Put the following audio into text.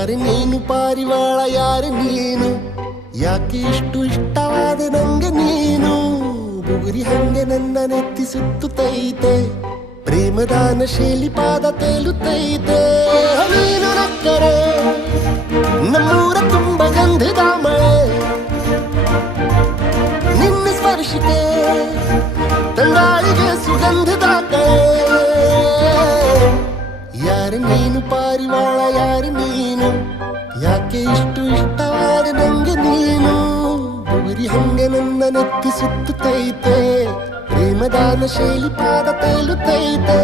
ಯಾರು ನೀನು ಪಾರಿವಾಳ ಯಾರು ನೀನು ಯಾಕೆ ಇಷ್ಟು ಇಷ್ಟವಾದ ನಂಗೆ ನೀನು ಬುಗುರಿ ಹಂಗೆ ನನ್ನ ನೆತ್ತಿ ಸುತ್ತುತ್ತೈತೆ ಪ್ರೇಮದಾನ ಶೈಲಿ ಪಾದ ತೇಲುತ್ತೈತೆ ನೀನು ನಕ್ಕರೆ ನಮ್ಮೂರ ತುಂಬ ಗಂಧದ ಮಳೆ ನಿನ್ನ ಸ್ಪರ್ಶಿಕೆ ತಂಗಾಳಿಗೆ ಸುಗಂಧದ ಕಳೆ ಯಾರು ನೀನು ಪಾರಿವಾಳ ಯಾರು ನೀನು ಯಾಕೆ ಇಷ್ಟು ಇಷ್ಟವಾದ ನಂಗೆ ನೀನು ಬುಗುರಿ ಹಂಗೆ ನನ್ನ ನೆತ್ತಿ ಸುತ್ತುತ್ತೈತೆ ಪ್ರೇಮದಾನ ಶೈಲಿ ಪಾದ ತೇಲುತ್ತೈತೆ